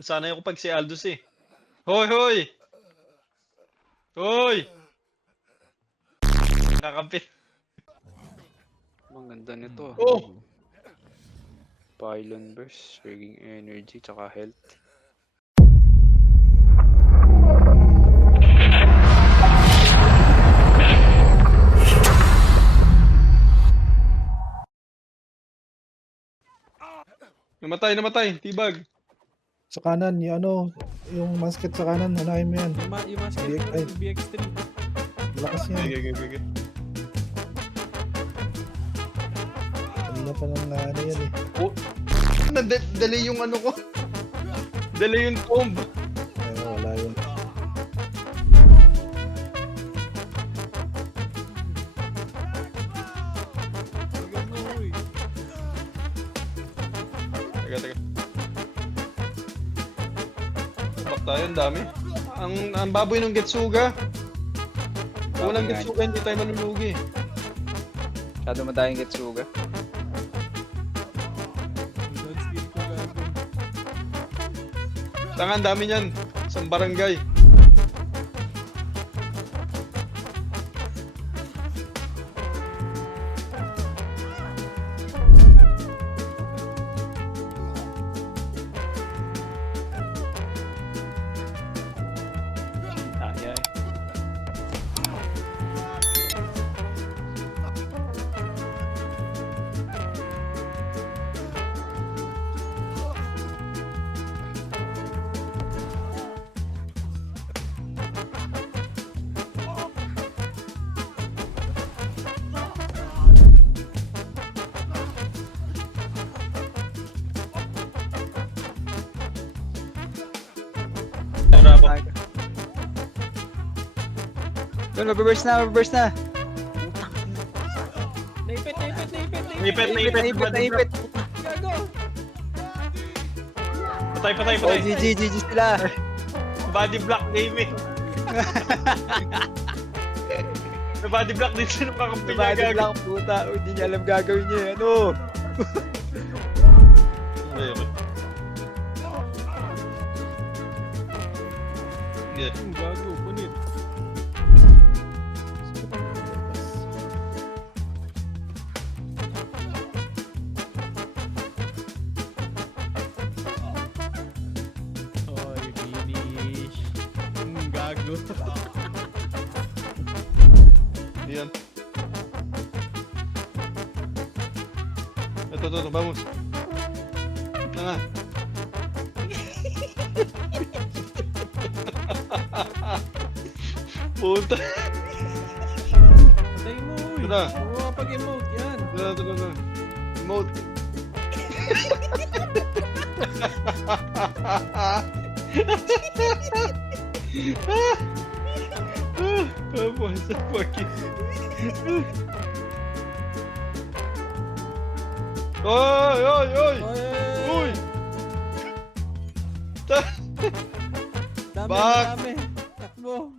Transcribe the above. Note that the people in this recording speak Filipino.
Nasanay ako pag si Aldous eh. Hoy, hoy! Hoy! Kakapit. Ang ganda nito. Oh! Pylon burst, rigging energy, tsaka health. Namatay, namatay. Tibag. Sa kanan, yung musket sa kanan, hanahin mo yan. Yung mas Ay. BX3. Malakas yan. Okay. Kanina pa nang naano yan eh. Oh! Dali yung ano ko. Dali yung comb. Ay, wala yun. Teka. Bak tayo, ang dami. Ang baboy ng Getsuga. Kung walang Getsuga, hindi tayo manulugi. Masyado madayang Getsuga. Tanga, ang dami niyan. Isang barangay. Ay. Bravo. Yun, mababurst na. Naipit. Naipit. Gago. Patay. Oh, GG sila. Body block gaming. May body block din sino kakampi niya Body gagawin. block, puta. Oh, hindi niya alam gagawin niya eh. Ano? Gago, punit. Oy, finish. Gago. Yan. Ito, vamos. Tanga. Puta. Patay mo, uy. Tara. Huwag mo kapag-emote yan. Ito. Emote. Vamos a fucking. Oy! Uy! Dami, Back. dami. Takbo.